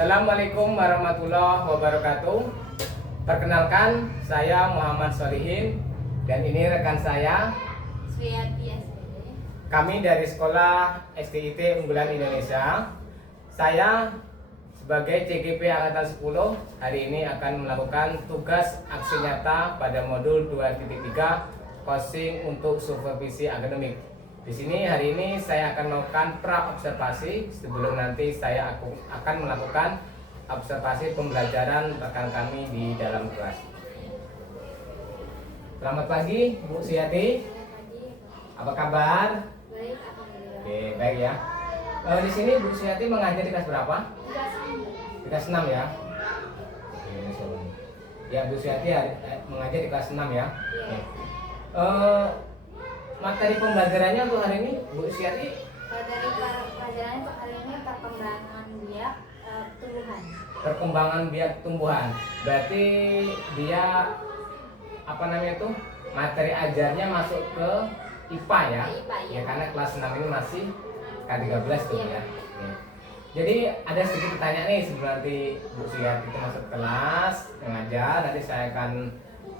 Assalamualaikum warahmatullahi wabarakatuh. Perkenalkan, saya Muhammad Solihin dan ini rekan saya Suyati SPD. Kami dari Sekolah STIT Unggulan Indonesia. Saya sebagai CGP Angkatan 10 hari ini akan melakukan tugas aksi nyata pada modul 2.3 coaching untuk supervisi akademik. Di sini hari ini saya akan melakukan pra observasi sebelum nanti saya akan melakukan observasi pembelajaran rekan kami di dalam kelas. Selamat pagi Bu Suyati. Apa kabar? Baik, alhamdulillah. Oke, baik ya. Di sini Bu Suyati mengajar di kelas berapa? Di kelas 6 ya. Ya, Bu Suyati mengajar di kelas 6 ya. Oke. Materi pembelajarannya untuk hari ini Bu Suyati? Dari pelajaran untuk hari ini perkembangan biak tumbuhan. Perkembangan biak tumbuhan. Berarti dia materi ajarnya masuk ke IPA ya? IPA, ya. Ya, karena kelas 6 ini masih K13 tuh Iya. ya. Oke. Jadi ada sedikit pertanyaan nih sebelum nanti Bu Suyati itu masuk kelas mengajar. Nanti saya akan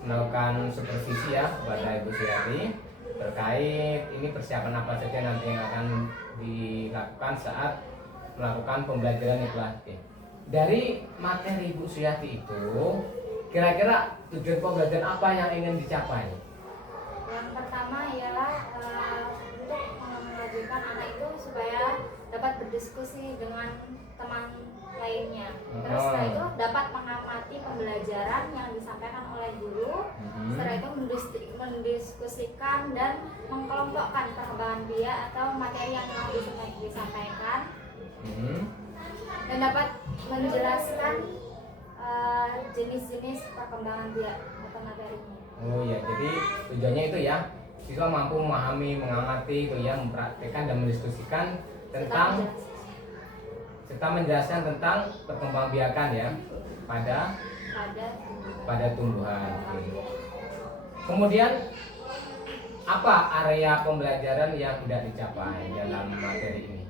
melakukan supervisi ya kepada Ibu Suyati terkait ini persiapan apa saja nanti yang akan dilakukan saat melakukan pembelajaran itu. Dari materi Bu Suyati itu, kira-kira tujuan pembelajaran apa yang ingin dicapai? Yang pertama ialah untuk memajukan anak itu supaya dapat berdiskusi dengan teman lainnya. Terus setelah itu dapat mengamati pembelajaran yang disampaikan oleh guru. Setelah itu mendiskusikan dan mengkelompokkan perkembangan biak atau materi yang telah disampaikan. Dan dapat menjelaskan jenis-jenis perkembangan biak atau materinya. Oh ya, jadi tujuannya itu ya, siswa mampu memahami, mengamati itu ya, mempraktikkan dan mendiskusikan tentang serta menjelaskan tentang perkembangbiakan ya pada tumbuhan. Kemudian apa area pembelajaran yang tidak dicapai dalam materi ini?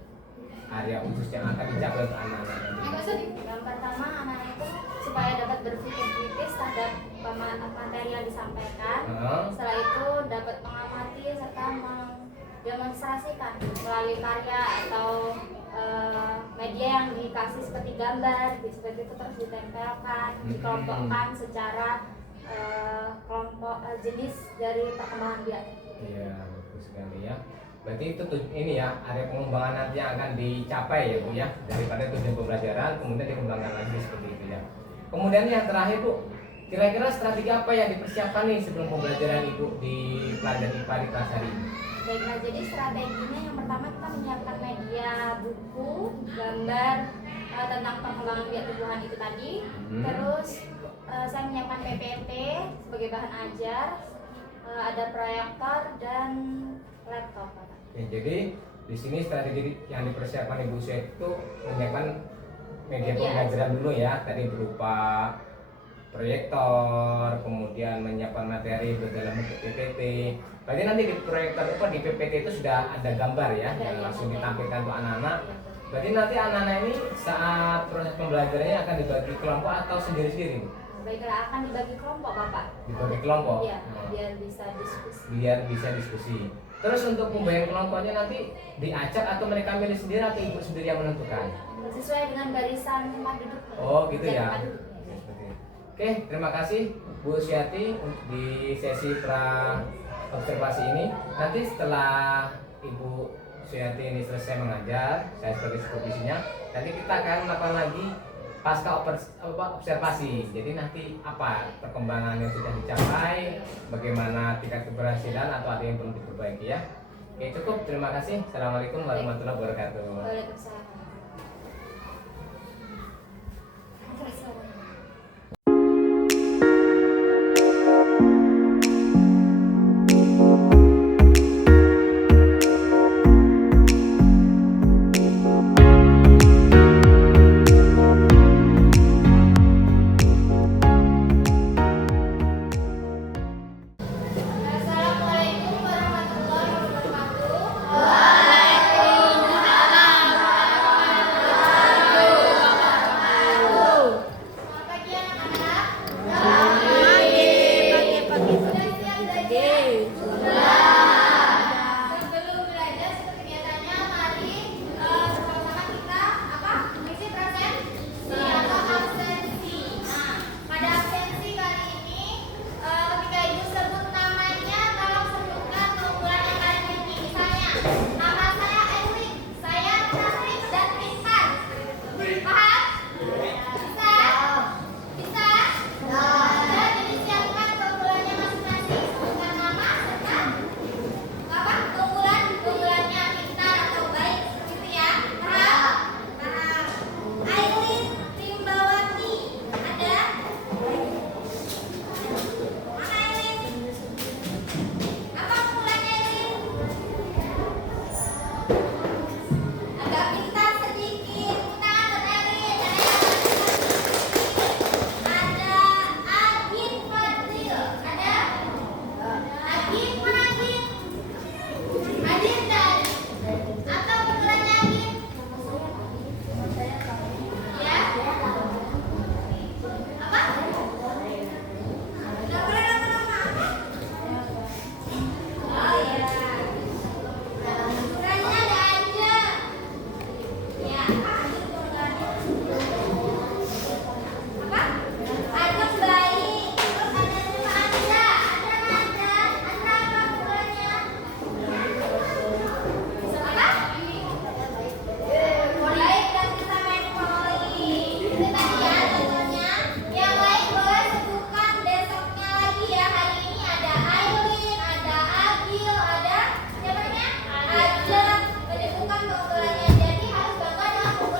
Area khusus yang akan dicapai untuk anak-anak nanti. Yang pertama, anak itu supaya dapat berpikir kritis terhadap materi yang disampaikan. Setelah itu dapat mengamati serta mendemonstrasikan melalui karya atau media yang dikasih seperti gambar, seperti itu terus ditempelkan, dikelompokkan secara kelompok jenis dari perkembangan biak. Iya, bagus sekali ya. Berarti itu ini ya, area pengembangan nanti yang akan dicapai ya Bu ya, daripada tujuan pembelajaran kemudian dikembangkan lagi seperti itu ya. Kemudian yang terakhir Bu, kira-kira strategi apa yang dipersiapkan nih sebelum pembelajaran Ibu di pelajaran IPA di kelas hari ini? Baiklah, jadi strateginya yang pertama kita menyiapkan media buku, gambar tentang perkembangan biak tumbuhan itu tadi. Terus saya menyiapkan PPT sebagai bahan ajar, ada proyektor dan laptop. Ya, jadi di sini strategi yang dipersiapkan Ibu Suyati itu menyiapkan media pembelajaran dulu ya, tadi berupa proyektor, kemudian menyiapkan materi dalam bentuk PPT. Berarti nanti di proyektor di PPT itu sudah ada gambar ya, yang langsung ditampilkan untuk anak-anak. Berarti nanti anak-anak ini saat proses pembelajarannya akan dibagi kelompok atau sendiri-sendiri? Baiklah, akan dibagi kelompok Bapak. Dibagi kelompok? Iya, biar bisa diskusi. Biar bisa diskusi. Terus untuk pembagian kelompoknya nanti diacak atau mereka milih sendiri atau Ibu sendiri yang menentukan? Sesuai dengan barisan tempat duduk. Oh gitu ya. Ya. Oke, terima kasih Bu Suyati di sesi pra observasi ini. Nanti setelah Ibu Suyati ini selesai mengajar, saya sebagai supervisinya, nanti kita akan melakukan lagi pasca observasi. Jadi nanti apa perkembangan yang sudah dicapai, bagaimana tingkat keberhasilan atau ada yang perlu diperbaiki ya. Oke, cukup. Terima kasih. Assalamualaikum warahmatullahi wabarakatuh. Waalaikumsalam. Assalamualaikum warahmatullahi wabarakatuh. apa? Adem baik. Terus ada nama Anda. Anda apa ukurannya? Apa? Baik, dan kita main voli. Itu tadi ya contohnya. Yang lain boleh sebutkan besoknya lagi ya. Hari ini ada Aileen, ada Agil, ada siapa namanya? Ajeng. Menyebutkan keunggulannya. Jadi harus bangga dengan keunggulan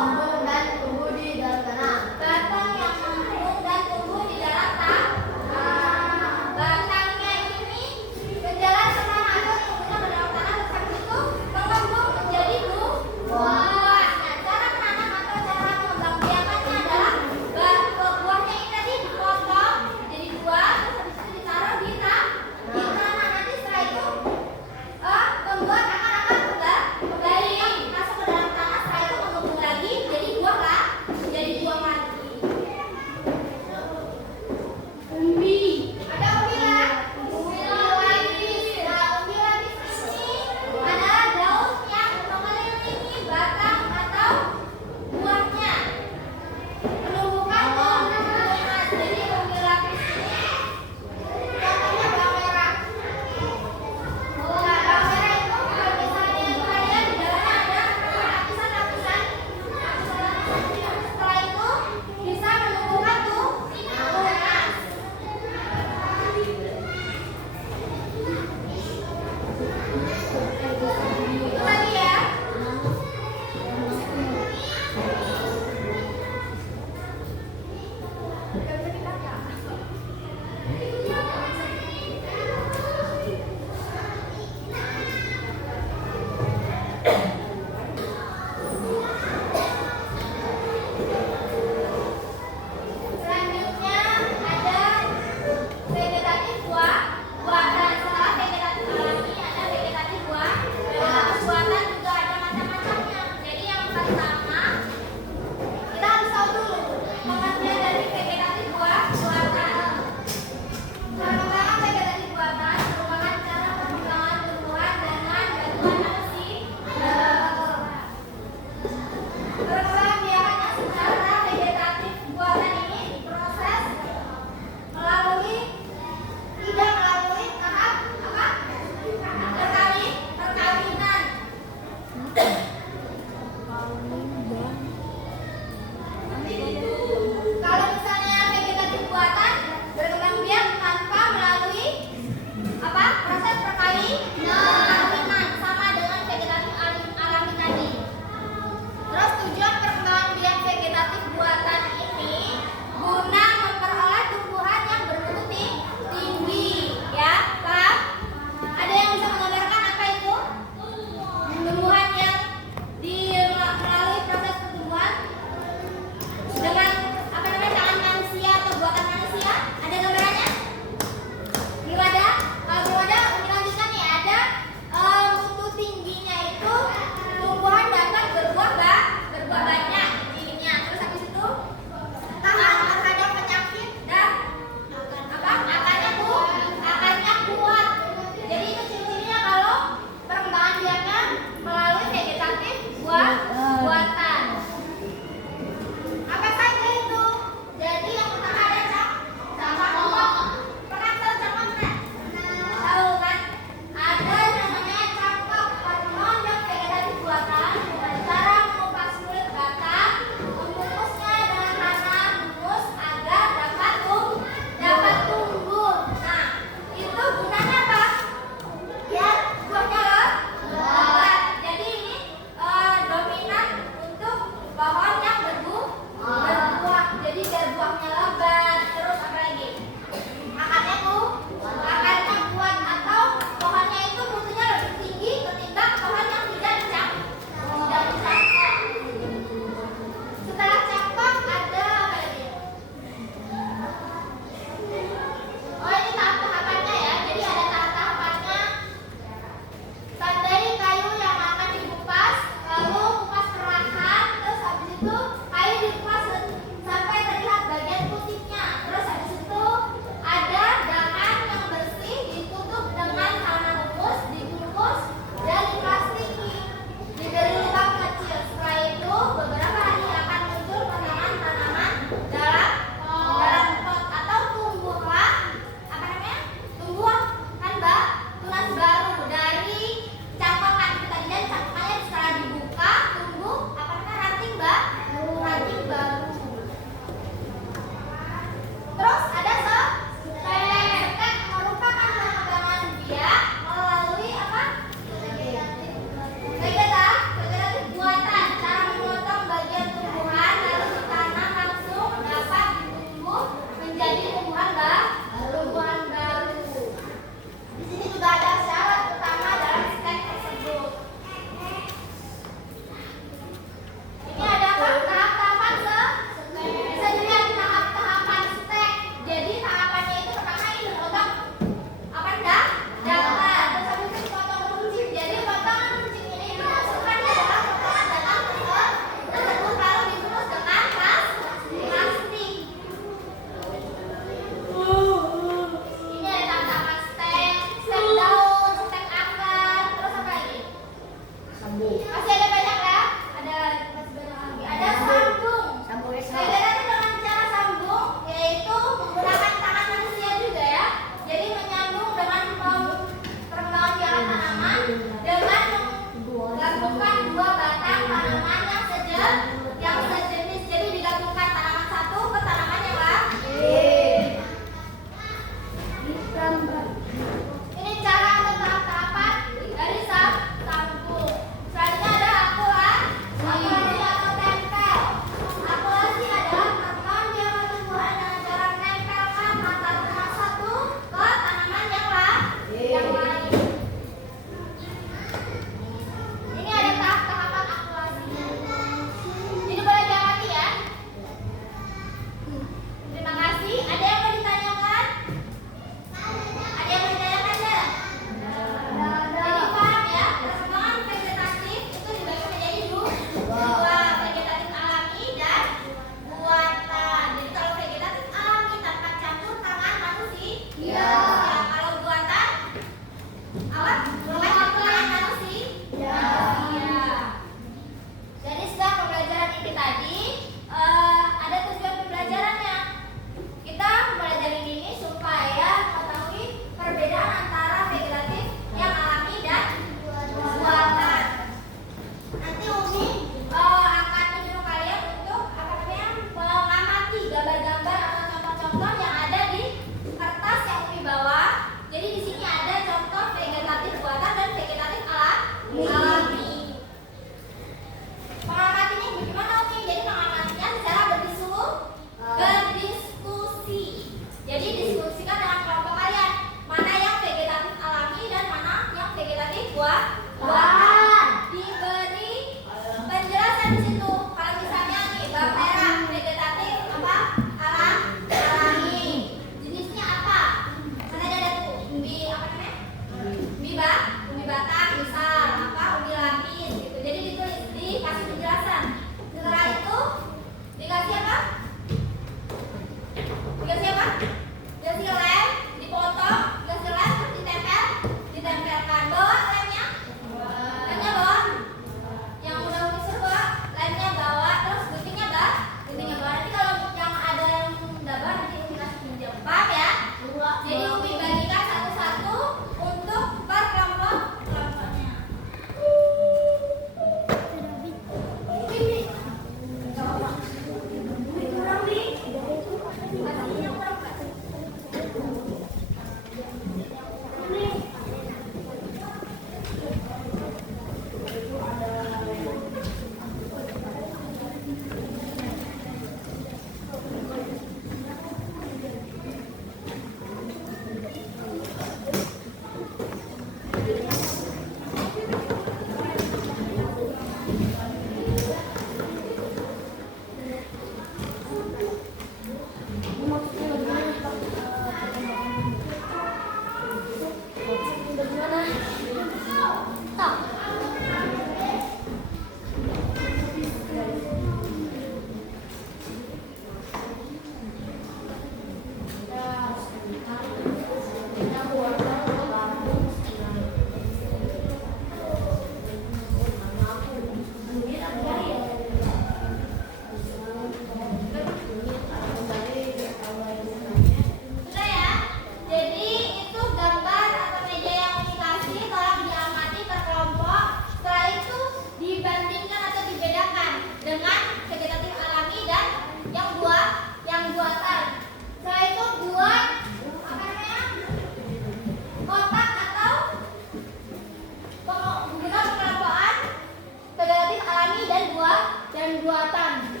buatan.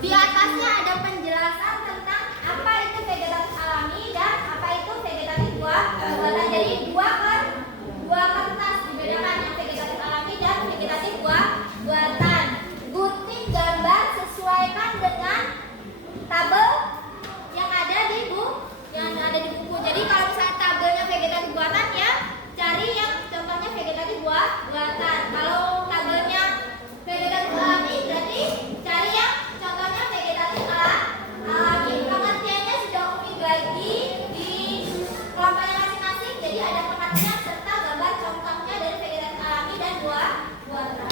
Di atasnya ada penjelasan tentang apa itu vegetatif alami dan apa itu vegetatif buatan. Jadi dua kertas dibedakan yang vegetatif alami dan vegetatif buatan. Gunting gambar sesuaikan dengan tabel yang ada di buku. Jadi kalau misalnya tabelnya vegetatif buatan ya cari yang contohnya vegetatif buatan. Kalau tabelnya vegetatif alami berarti cari yang contohnya vegetatif alami. Pengertiannya sudah Umi bagi di kelompoknya masing-masing. Jadi ada pengertian serta gambar contohnya dari vegetatif alami dan buatan.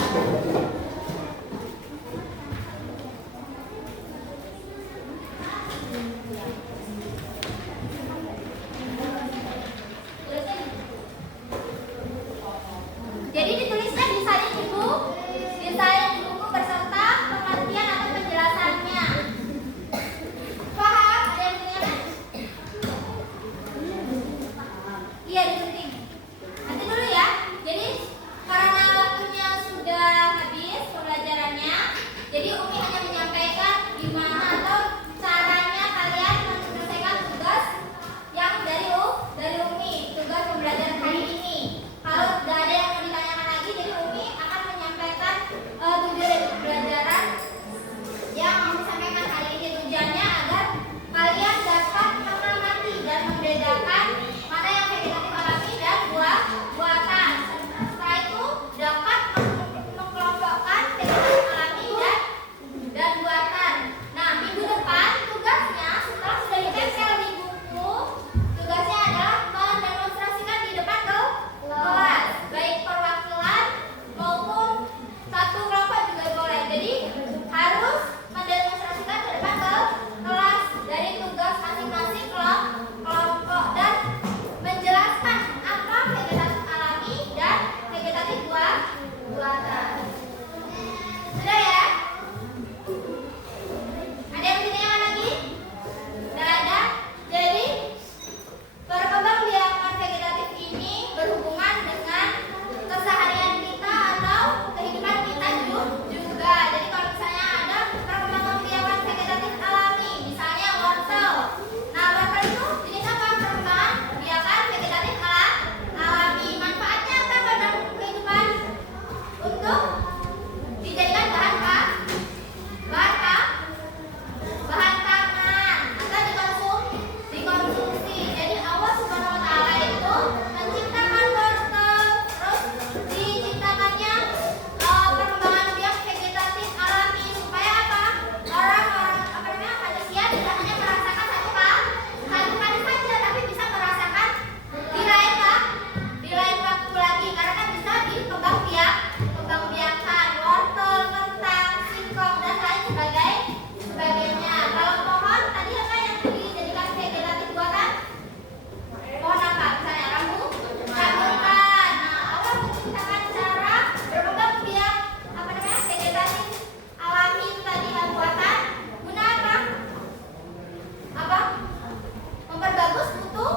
Jadi ditulisnya disalin di buku beserta pengertian atau penjelasannya. Paham? Ada yang ditanyakan? Iya, digunting. Nanti dulu ya. Jadi karena waktunya sudah habis pembelajarannya, jadi Umi hanya menyampaikan gimana atau caranya kalian menyelesaikan tugas yang dari Umi, tugas pembelajaran hari ini. Kalau tidak ada yang mau ditanyakan lagi, jadi Umi akan menyampaikan tujuan dari pembelajaran yang mau disampaikan hari ini. Tujuannya agar kalian dapat mengamati dan membedakan mana yang vegetatif alami dan buatan. Setelah itu dapat mengelompokkan vegetatif alami dan buatan. Nah, minggu depan tugasnya setelah sudah ditempel di buku, tugasnya adalah mendemonstrasikan di depan kelas, baik perwakilan maupun satu kelompok juga boleh. Jadi harus mendemonstrasikan ke depan kelas dari tugas masing-masing kelompok dan menjelaskan apa vegetatif alami dan vegetatif buatan. Sudah ya? Ada yang ditanyakan lagi? Tidak ada? Jadi perkembangbiakan vegetatif ini berhubungan dengan keseharian kita atau kehidupan kita juga. Jadi kalau misalnya ada perkembangbiakan vegetatif alami, misalnya wortel. Nah, wortel itu jenis apa? Perkembangbiakan vegetatif alami. Manfaatnya apa pada kehidupan? Untuk dijadikan bahan pangan atau dikonsumsi. Jadi Allah Subhanahu wa taala itu menciptakan wortel, terus diciptakannya perkembangan biak vegetatif alami supaya apa? Orang manusia tidak hanya merasakan satu kali saja, tapi bisa merasakan di lain waktu lagi, karena kan bisa dikembangbiakan wortel, kentang, singkong dan lain sebagainya. Kalau pohon tadi apa yang dijadikan vegetatif buatan? Pohon apa? Misalnya rambutan. Nah, Allah menciptakan cara berkembang biak vegetatif alami itu tadi buatan. Guna apa? Apa? Memperbagus mutu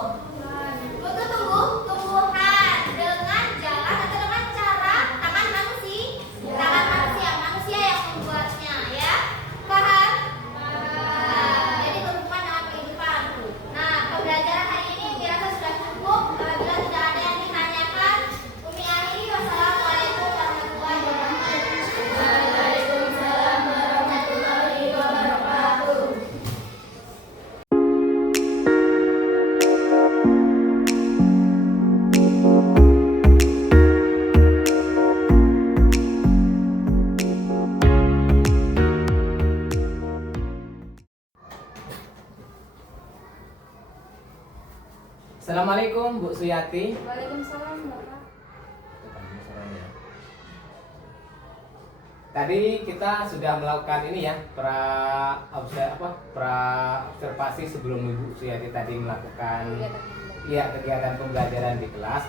tumbuhan dengan jalan atau dengan cara tangan manusia yang membuatnya, ya. Paham? Jadi berhubungan dengan kehidupan. Nah, pembelajaran hari ini dirasa sudah cukup. Apabila tidak ada yang ditanyakan, Umi akhiri. Wassalamualaikum warahmatullahi wabarakatuh. Waalaikumsalam warahmatullahi wabarakatuh. Assalamualaikum Bu Suyati. Waalaikumsalam, Bapak. Tadi kita sudah melakukan ini ya, observasi sebelum Ibu Suyati tadi melakukan kegiatan pembelajaran di kelas.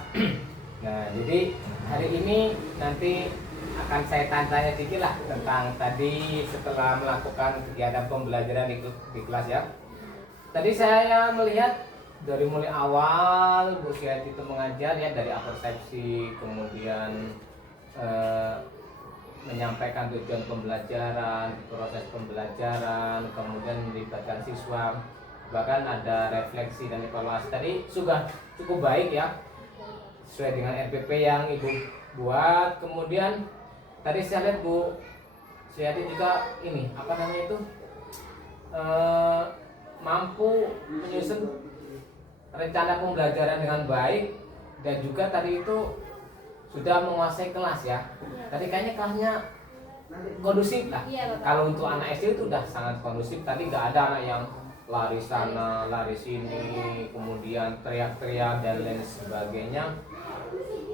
Nah, jadi hari ini nanti akan saya tanya sedikit lah tentang tadi setelah melakukan kegiatan pembelajaran di kelas ya. Tadi saya melihat dari mulai awal Bu Suyati itu mengajar ya, dari persepsi, kemudian menyampaikan tujuan pembelajaran, proses pembelajaran, kemudian melibatkan siswa, bahkan ada refleksi dan evaluasi. Tadi sudah cukup baik ya, sesuai dengan RPP yang Ibu buat. Kemudian tadi saya lihat Bu Suyati juga ini apa namanya itu mampu menyusun rencana pembelajaran dengan baik, dan juga tadi itu sudah menguasai kelas ya. Tadi kayaknya kelasnya kondusif lah. Iya, Bapak. Kalau untuk anak SD itu udah sangat kondusif. Tadi nggak ada anak yang lari sana, lari sini, kemudian teriak-teriak dan lain sebagainya.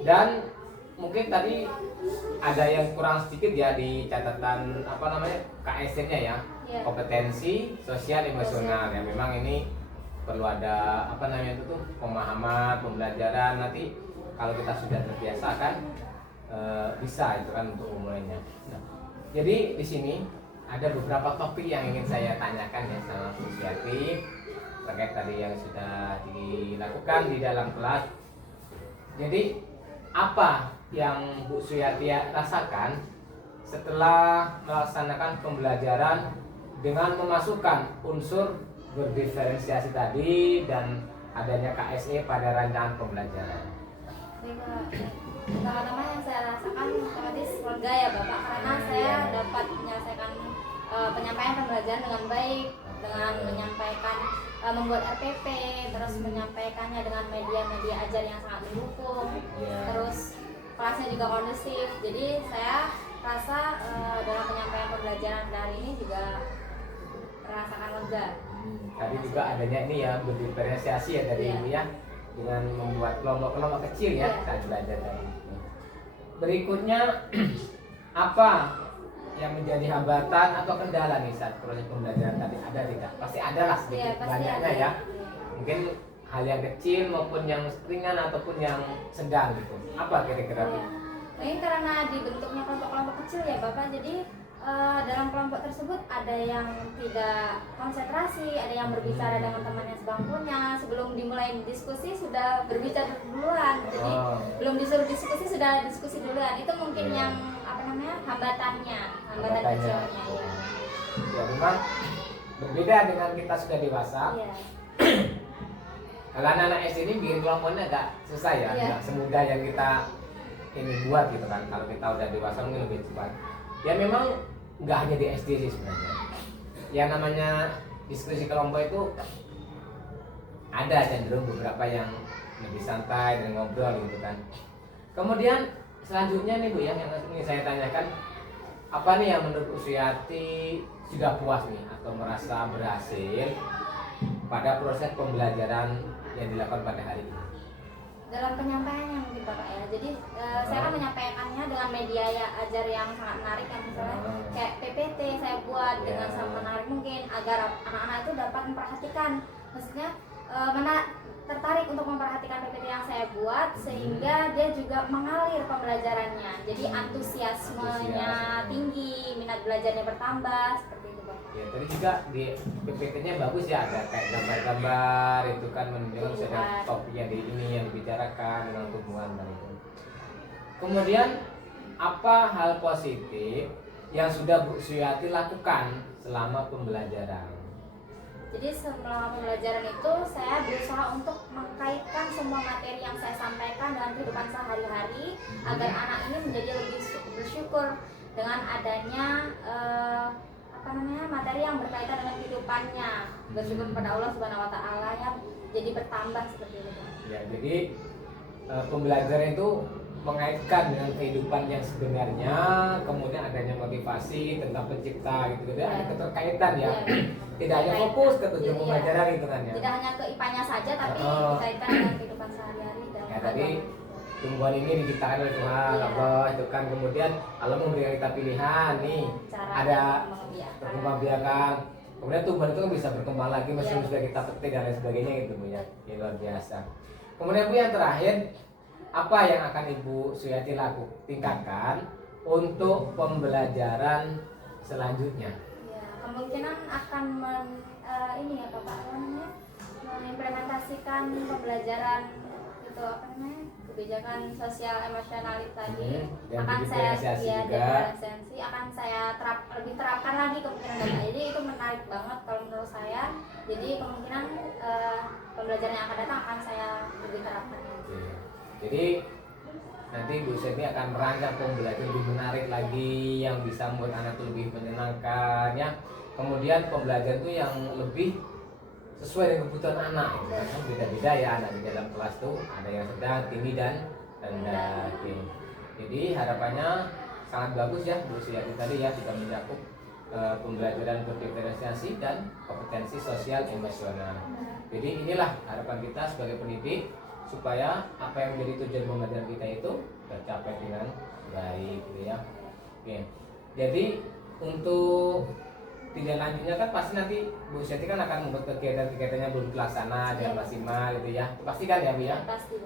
Dan mungkin tadi ada yang kurang sedikit ya di catatan apa namanya KSN-nya ya, Iya. kompetensi sosial emosional ya. Memang ini perlu ada apa namanya itu tuh pemahaman pembelajaran. Nanti kalau kita sudah terbiasa kan bisa itu kan untuk memulainya. Nah, jadi di sini ada beberapa topik yang ingin saya tanyakan ya sama Bu Suyati terkait tadi yang sudah dilakukan di dalam kelas. Jadi apa yang Bu Suyati rasakan setelah melaksanakan pembelajaran dengan memasukkan unsur berdiferensiasi tadi dan adanya KSE pada rancangan pembelajaran? Pertama-tama yang saya rasakan otomatis lega ya Bapak, karena saya dapat menyelesaikan penyampaian pembelajaran dengan baik, dengan menyampaikan membuat RPP, terus menyampaikannya dengan media-media ajar yang sangat mendukung, terus kelasnya juga kondusif. Jadi saya rasa dalam penyampaian pembelajaran hari ini juga merasakan lega. Tadi juga adanya ini ya berdiferensiasi ya dari Ibu ya, dengan membuat kelompok-kelompok kecil ya saat belajar tadi. Berikutnya apa yang menjadi hambatan atau kendala nih saat proses pembelajaran tadi, ada tidak? Pasti ada lah sedikit Pasti banyaknya ada. ya. Mungkin hal yang kecil maupun yang ringan ataupun yang sedang gitu. Apa kira-kira? Ya. Mungkin karena dibentuknya kelompok-kelompok kecil ya Bapak, jadi dalam kelompok tersebut ada yang tidak konsentrasi, ada yang berbicara dengan temannya sebangkunya, sebelum dimulai diskusi sudah berbicara duluan, jadi belum disuruh diskusi sudah diskusi duluan. Itu mungkin yang apa namanya hambatan kecilnya ya. Ya memang berbeda dengan kita sudah dewasa. Iya. Kalau anak-anak SD ini bikin kelompoknya agak susah ya, Iya. nggak semudah yang kita ini buat gitu kan. Kalau kita udah dewasa mungkin lebih cepat. Ya memang nggak hanya di SD sih sebenarnya. Yang namanya diskusi kelompok itu ada cenderung beberapa yang lebih santai dan ngobrol gitu kan. Kemudian selanjutnya nih Bu yang ingin saya tanyakan, apa nih yang menurut Bu Suyati sudah puas nih atau merasa berhasil pada proses pembelajaran yang dilakukan pada hari ini? Dalam penyampaiannya mungkin Bapak ya, jadi saya kan menyampaikannya dengan media ya ajar yang sangat menarik, yang misalnya kayak PPT saya buat dengan sangat menarik mungkin agar anak-anak itu dapat memperhatikan, maksudnya tertarik untuk memperhatikan PPT yang saya buat sehingga dia juga mengalir pembelajarannya, jadi antusiasmenya tinggi, minat belajarnya bertambah seperti itu Bapak. Ya tadi juga di PPT-nya bagus ya, ada kayak gambar-gambar itu kan menunjukkan misalnya topiknya di ini yang dibicarakan dengan tumbuhan dan itu. Kemudian apa hal positif yang sudah Bu Suyati lakukan selama pembelajaran? Jadi selama pembelajaran itu saya berusaha untuk mengkaitkan semua materi yang saya sampaikan dengan kehidupan sehari-hari agar anak ini menjadi lebih bersyukur dengan adanya materi yang berkaitan dengan kehidupannya, bersyukur kepada Allah Subhanahu Wa Taala yang jadi bertambah seperti itu. Ya jadi pembelajaran itu mengaitkan dengan kehidupan yang sebenarnya, kemudian adanya motivasi tentang pencipta gitu, jadi ada keterkaitan ya. Tidak hanya fokus ke tujuan pembelajaran gitu kan ya. Tidak hanya ke IPA-nya saja, tapi dikaitkan dengan kehidupan sehari-hari. Ya tadi tumbuhan ini diciptakan oleh Tuhan Allah itu kan, kemudian Allah memberikan kita pilihan nih, ada berkembang-biakan, kemudian tumbuhan itu bisa berkembang lagi meskipun sudah kita petik dan lain sebagainya gitu Bu ya. Ini luar biasa. Kemudian Bu yang terakhir, apa yang akan Ibu Suyati tingkatkan untuk pembelajaran selanjutnya? Ya, kemungkinan akan mengimplementasikan pembelajaran untuk apa namanya kebijakan sosial emosional tadi Dan akan saya diferensiasi ya juga. diferensiasi akan saya lebih terapkan lagi ke pembelajaran data. Jadi itu menarik banget kalau menurut saya. Jadi kemungkinan pembelajaran yang akan datang akan saya lebih terapkan. Oke. Jadi nanti Bu Seti akan merancang pembelajaran lebih menarik lagi yang bisa membuat anak itu lebih menyenangkan ya. Kemudian pembelajaran itu yang lebih sesuai dengan kebutuhan anak. Karena beda-beda ya anak di dalam kelas tuh ada yang sedang, tinggi dan rendah. Oke. Jadi harapannya sangat bagus ya Bu Seti tadi ya sudah mencakup pembelajaran berdiferensiasi dan kompetensi sosial emosional. Jadi inilah harapan kita sebagai pendidik supaya apa yang menjadi tujuan pembelajaran kita itu tercapai dengan baik gitu ya. Oke. Jadi untuk tindak lanjutnya kan pasti nanti Bu Seti kan akan membuat kegiatan-kegiatannya belum terlaksana dengan maksimal gitu ya. Pasti kan ya Bu ya? Pasti.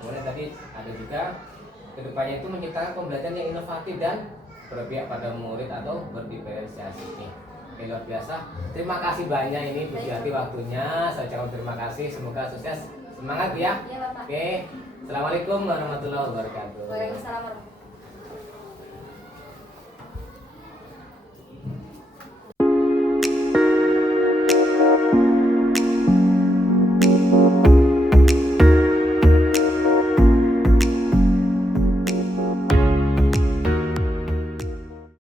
Kemudian tadi ada juga kedepannya itu menciptakan pembelajaran yang inovatif dan berpihak pada murid atau berdiferensiasi. Oke, luar biasa. Terima kasih banyak ini Bu Seti waktunya. Saya ucapkan terima kasih. Semoga sukses. Semangat ya. Iya Bapak. Oke. Assalamualaikum warahmatullahi wabarakatuh. Waalaikumsalam warahmatullahi wabarakatuh.